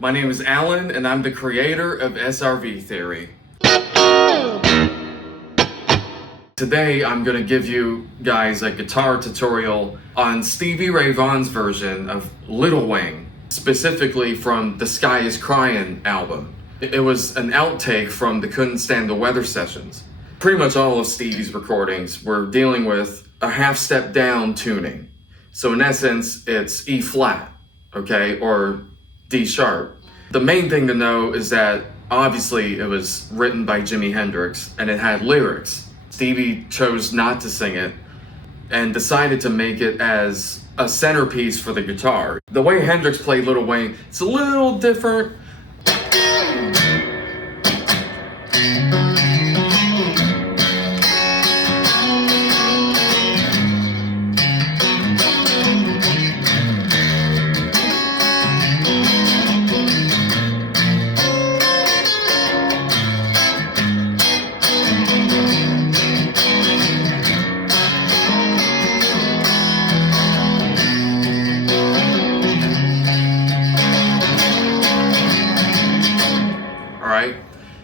My name is Alan, and I'm the creator of SRV Theory. Today, I'm going to give you guys a guitar tutorial on Stevie Ray Vaughan's version of Little Wing, specifically from the Sky Is Crying album. It was an outtake from the Couldn't Stand the Weather sessions. Pretty much all of Stevie's recordings were dealing with a half step down tuning. So in essence, it's E flat, okay, or D sharp. The main thing to know is that obviously it was written by Jimi Hendrix and it had lyrics. Stevie chose not to sing it and decided to make it as a centerpiece for the guitar. The way Hendrix played Little Wing, it's a little different.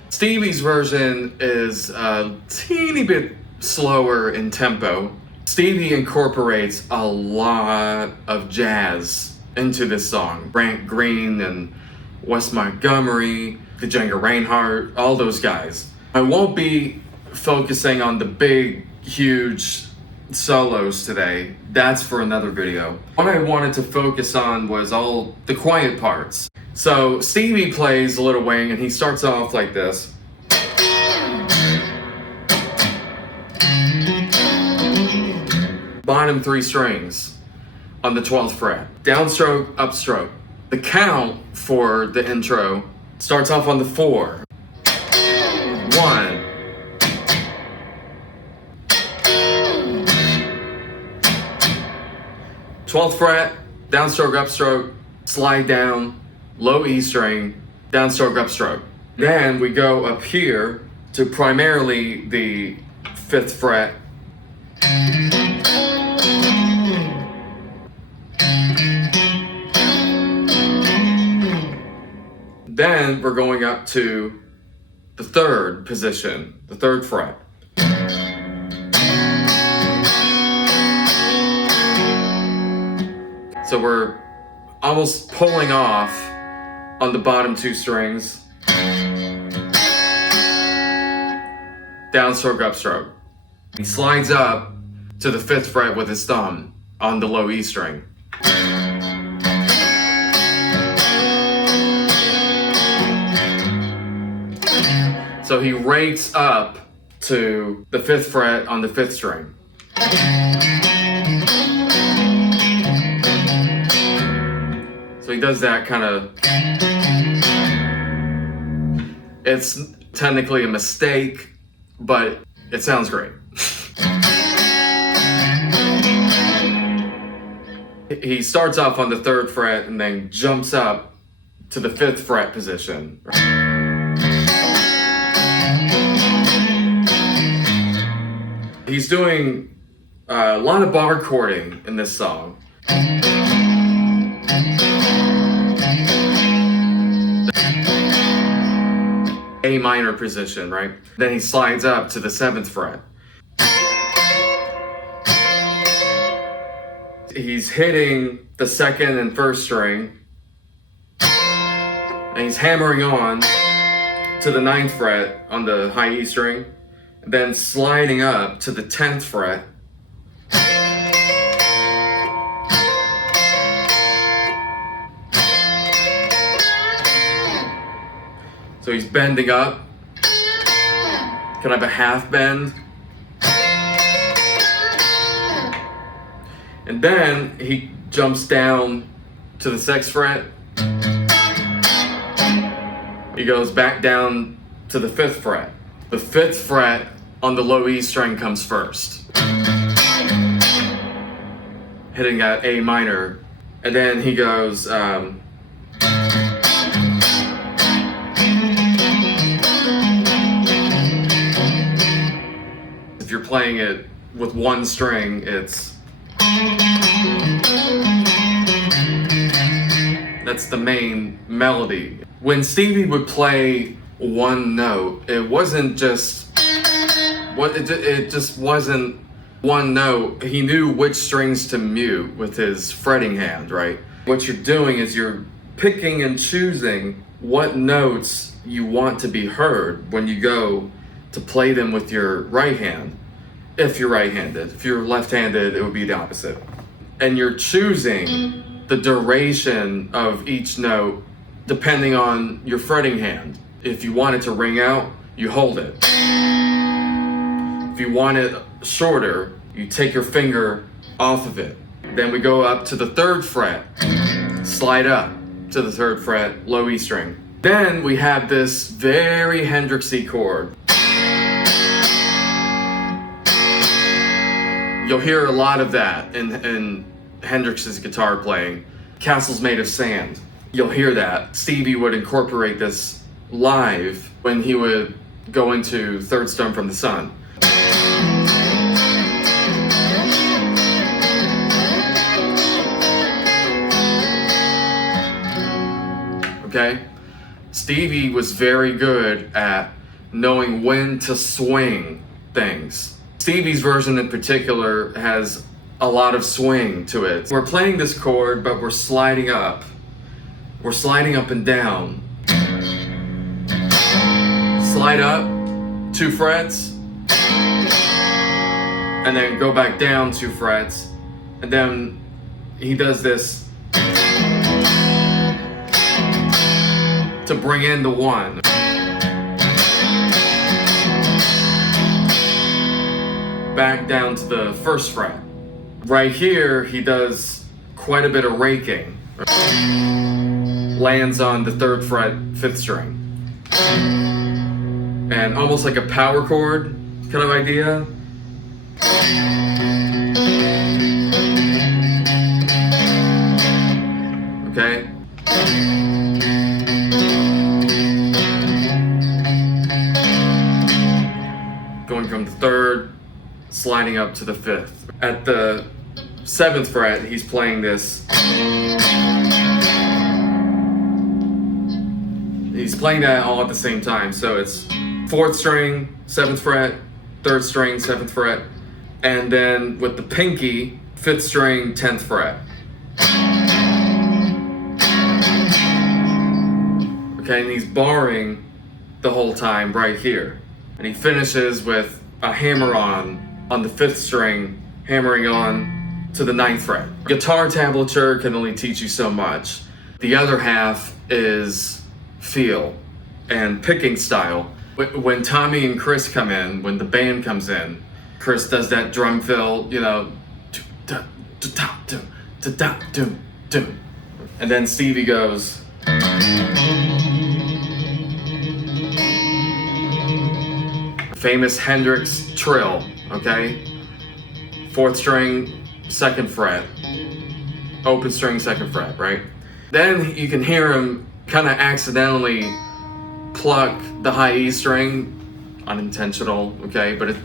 Stevie's version is a teeny bit slower in tempo. Stevie incorporates a lot of jazz into this song. Brant Green and Wes Montgomery, Django Reinhardt, all those guys. I won't be focusing on the big, huge solos today. That's for another video. What I wanted to focus on was all the quiet parts. So Stevie plays Little Wing and he starts off like this. Bottom 3 strings on the 12th fret. Downstroke, upstroke. The count for the intro starts off on the 4. 1. 12th fret, downstroke, upstroke, slide down, low E string, downstroke, upstroke. Then we go up here to primarily the 5th fret. Then we're going up to the 3rd position, the 3rd fret. So we're almost pulling off on the bottom 2 strings. Downstroke, upstroke. He slides up to the 5th fret with his thumb on the low E string. So he rakes up to the 5th fret on the 5th string. So he does that kind of. It's technically a mistake, but it sounds great. He starts off on the 3rd fret and then jumps up to the 5th fret position. He's doing a lot of bar chording in this song. A minor position, right? Then he slides up to the 7th fret. He's hitting the 2nd and 1st string. And he's hammering on to the 9th fret on the high E string. Then sliding up to the 10th fret. So he's bending up. Can I have a half bend? And then he jumps down to the 6th fret. He goes back down to the 5th fret. The 5th fret on the low E string comes first. Hitting that A minor. And then he goes, if you're playing it with one string, it's That's the main melody. When Stevie would play one note, it wasn't just it just wasn't one note. He knew which strings to mute with his fretting hand, right? What you're doing is you're picking and choosing what notes you want to be heard when you go to play them with your right hand. If you're right-handed. If you're left-handed, it would be the opposite. And you're choosing the duration of each note depending on your fretting hand. If you want it to ring out, you hold it. If you want it shorter, you take your finger off of it. Then we go up to the 3rd fret, slide up to the 3rd fret, low E string. Then we have this very Hendrix-y chord. You'll hear a lot of that in Hendrix's guitar playing. Castles Made of Sand. You'll hear that. Stevie would incorporate this live when he would go into Third Stone from the Sun. Okay? Stevie was very good at knowing when to swing things. Stevie's version in particular has a lot of swing to it. We're playing this chord, but we're sliding up. We're sliding up and down. Slide up 2 frets, and then go back down 2 frets, and then he does this to bring in the 1. Back down to the 1st fret. Right here, he does quite a bit of raking. Lands on the 3rd fret, 5th string. And almost like a power chord kind of idea. Okay? Going from the 3rd, sliding up to the 5th. At the 7th fret, he's playing this. He's playing that all at the same time. So it's 4th string, 7th fret, 3rd string, 7th fret, and then with the pinky, 5th string, 10th fret. Okay, and he's barring the whole time right here. And he finishes with a hammer-on the 5th string, hammering on to the 9th fret. Guitar tablature can only teach you so much. The other half is feel and picking style. When Tommy and Chris come in, when the band comes in, Chris does that drum fill, you know, and then Stevie goes. Famous Hendrix trill, okay? 4th string, 2nd fret, open string, 2nd fret, right? Then you can hear him kind of accidentally pluck the high E string, unintentional, okay? But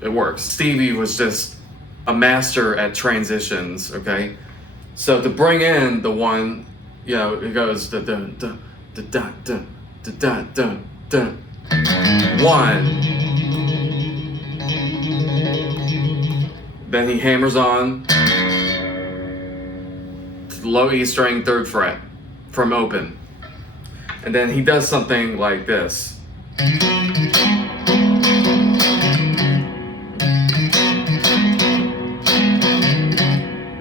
it works. Stevie was just a master at transitions, okay? So to bring in the 1, you know, it goes da da da da da da da da da 1. Then he hammers on to the low E string, 3rd fret from open. And then he does something like this.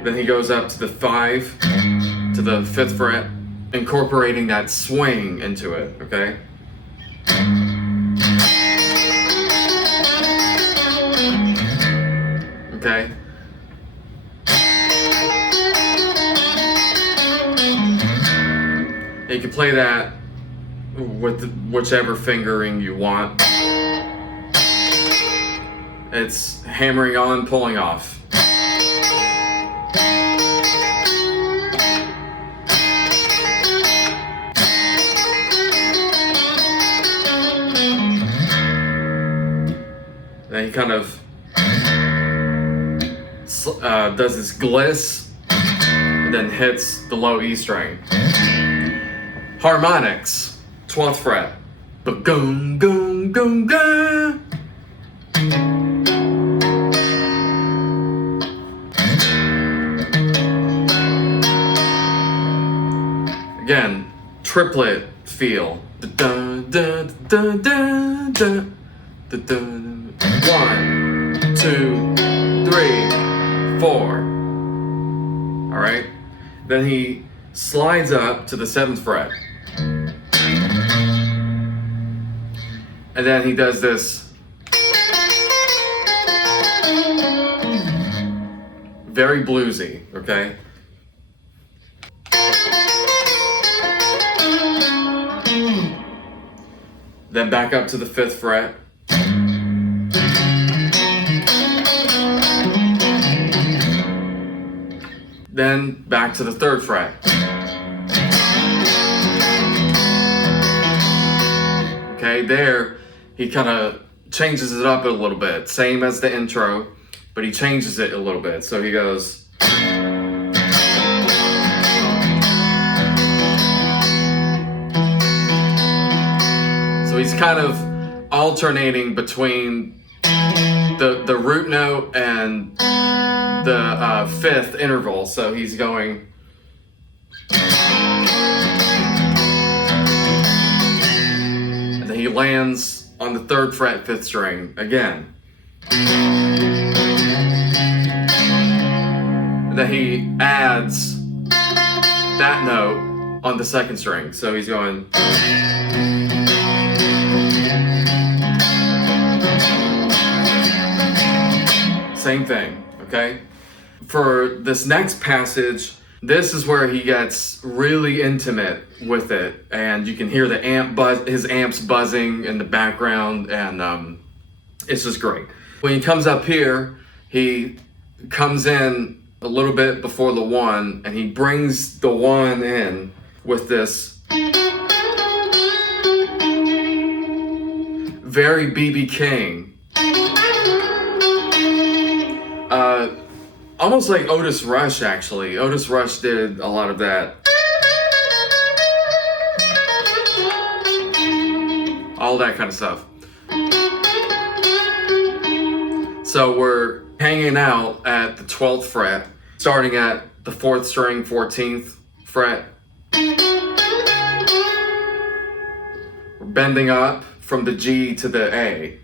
Then he goes up to the 5, to the 5th fret, incorporating that swing into it, okay? Okay? You can play that with whichever fingering you want. It's hammering on, pulling off. Then he kind of does this gliss, and then hits the low E string. Harmonics, 12th fret. Ba-gung, gung, gung, gung. Again, triplet feel. Da, da, da, da, da, da, da. 1, 2, 3, 4. All right. Then he slides up to the 7th fret. And then he does this very bluesy, okay? Then back up to the 5th fret. Then back to the 3rd fret. Okay, there he kind of changes it up a little bit. Same as the intro, but he changes it a little bit. So he goes. So he's kind of alternating between the root note and the 5th interval. So he's going. And then he lands on the 3rd fret, 5th string again. And then he adds that note on the 2nd string. So he's going. Same thing, okay? For this next passage, this is where he gets really intimate with it, and you can hear the his amps buzzing in the background, and it's just great. When he comes up here, he comes in a little bit before the 1, and he brings the 1 in with this very B.B. King. Almost like Otis Rush, actually. Otis Rush did a lot of that. All that kind of stuff. So we're hanging out at the 12th fret, starting at the 4th string, 14th fret. We're bending up from the G to the A.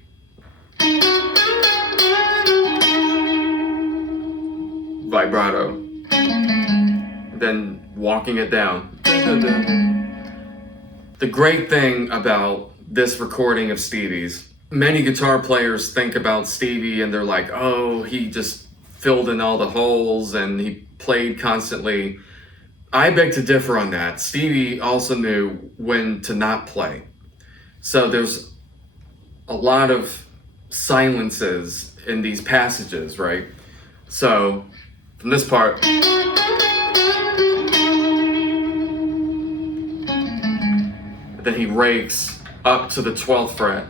Vibrato, then walking it down. The great thing about this recording of Stevie's, many guitar players think about Stevie and they're like, oh, he just filled in all the holes and he played constantly. I beg to differ on that. Stevie also knew when to not play. So there's a lot of silences in these passages, right? So from this part, then he rakes up to the 12th fret.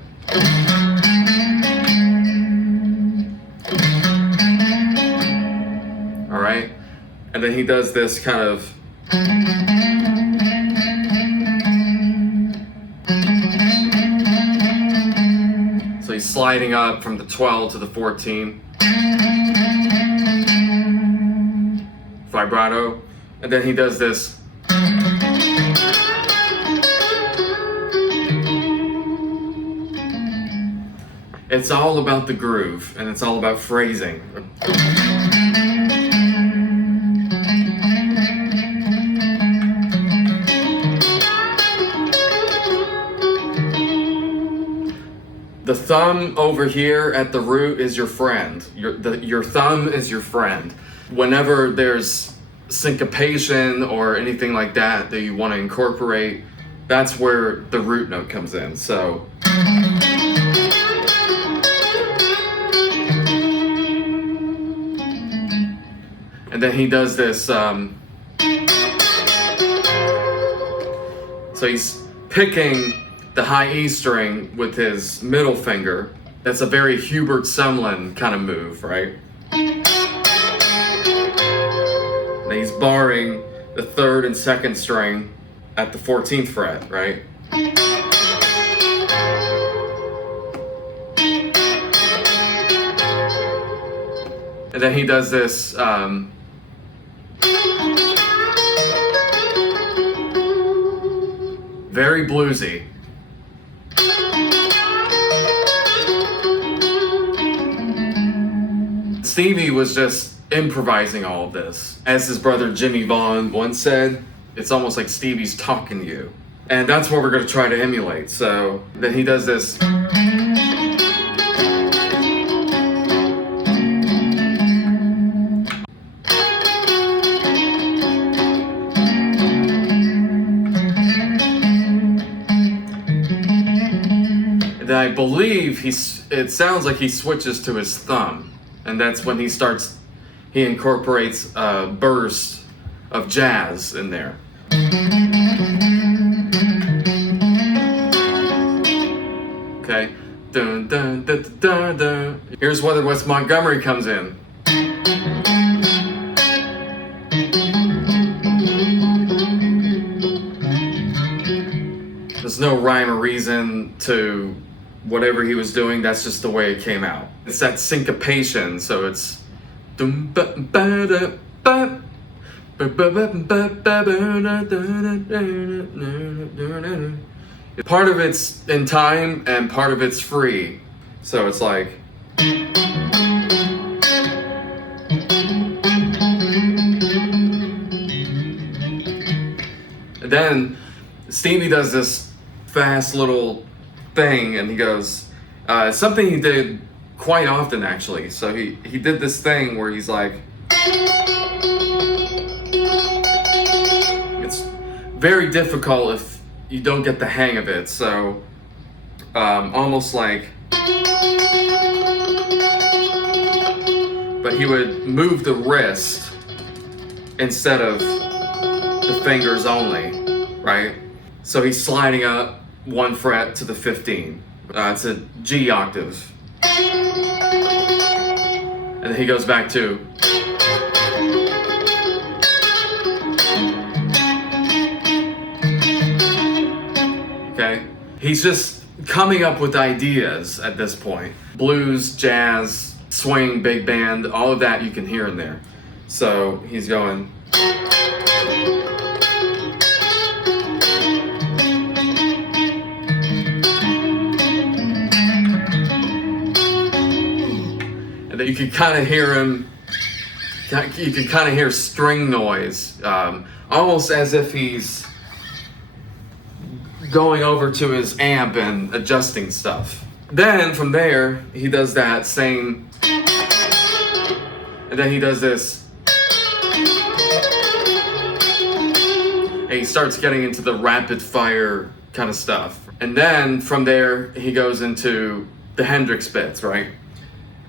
All right, and then he does this kind of so he's sliding up from the 12 to the 14. Vibrato, and then he does this. It's all about the groove, and it's all about phrasing. The thumb over here at the root is your friend. Your thumb is your friend. Whenever there's syncopation or anything like that that you want to incorporate, that's where the root note comes in. So and then he does this so he's picking the high E string with his middle finger. That's a very Hubert Sumlin kind of move, right? And he's barring the 3rd and 2nd string, at the 14th fret, right? And then he does this very bluesy. Stevie was just improvising all of this. As his brother Jimmy Vaughan once said, it's almost like Stevie's talking to you. And that's what we're going to try to emulate. So then he does this. And I believe it sounds like he switches to his thumb. And that's when he incorporates a burst of jazz in there. Okay. Dun, dun, dun, dun, dun, dun. Here's where Wes Montgomery comes in. There's no rhyme or reason to whatever he was doing, that's just the way it came out. It's that syncopation, so it's part of it's in time and part of it's free. So it's like and then Stevie does this fast little thing, and he goes, something he did quite often actually. So he did this thing where he's like, it's very difficult if you don't get the hang of it. So almost like, but he would move the wrist instead of the fingers only, right? So he's sliding up one fret to the 15. It's a G octave. And then he goes back to. Okay? He's just coming up with ideas at this point. Blues, jazz, swing, big band, all of that you can hear in there. So he's going. You can kind of hear him, you can kind of hear string noise, almost as if he's going over to his amp and adjusting stuff. Then from there, he does that same, and then he does this, and he starts getting into the rapid fire kind of stuff. And then from there, he goes into the Hendrix bits, right?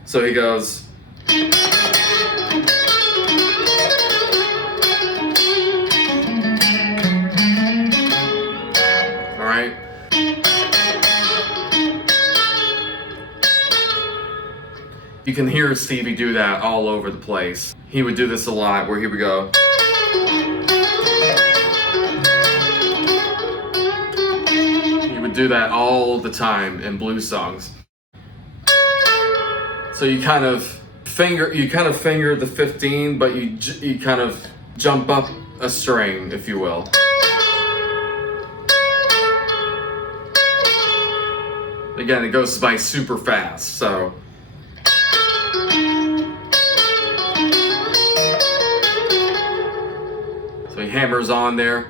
So he goes. All right. You can hear Stevie do that all over the place. He would do this a lot where he would go. He would do that all the time in blues songs. So you kind of finger the 15, but you kind of jump up a string, if you will. Again, it goes by super fast, so. So he hammers on there.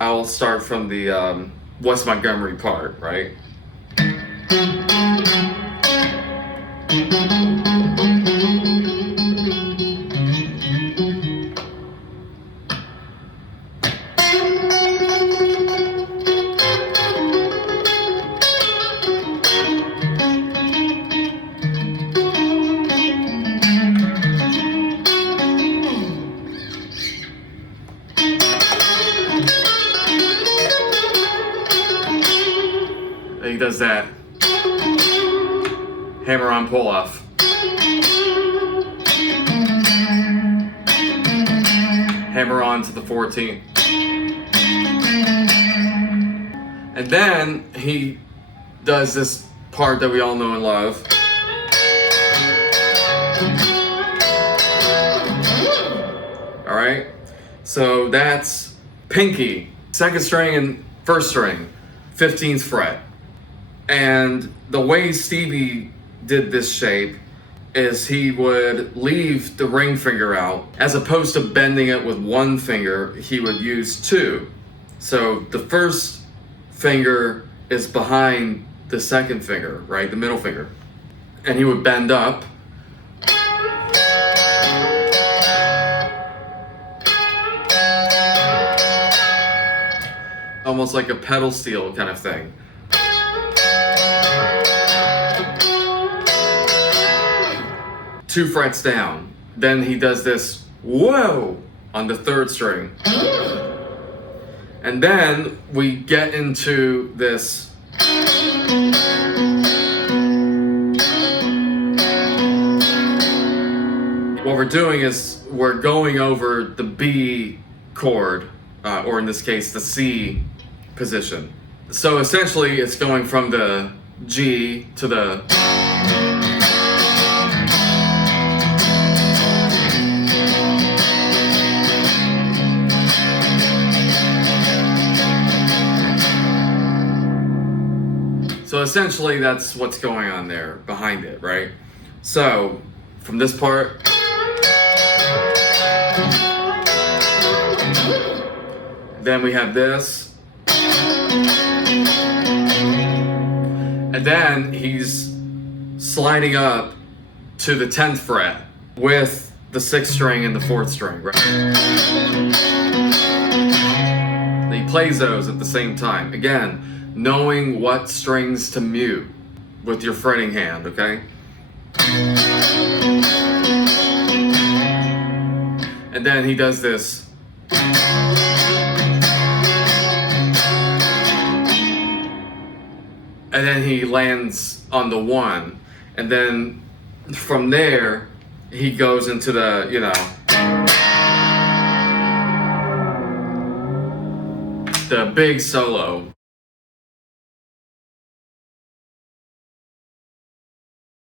I'll start from the Wes Montgomery part, right? He does that hammer on pull off. hammer on to the 14th. And then he does this part that we all know and love. All right, so that's pinky, second string and first string, 15th fret. And the way Stevie did this shape is he would leave the ring finger out. As opposed to bending it with one finger, he would use two. So the first finger is behind the second finger, right? The middle finger. And he would bend up. Almost like a pedal steel kind of thing. Two frets down. Then he does this whoa on the third string. And then we get into this what we're doing is we're going over the B chord, or in this case the C position. So essentially it's going from the G to the So essentially that's what's going on there behind it, right? So from this part, then we have this, and then he's sliding up to the 10th fret with the 6th string and the 4th string, right? And he plays those at the same time. Again, knowing what strings to mute with your fretting hand, okay? And then he does this. And then he lands on the 1. And then from there, he goes into the, you know, the big solo.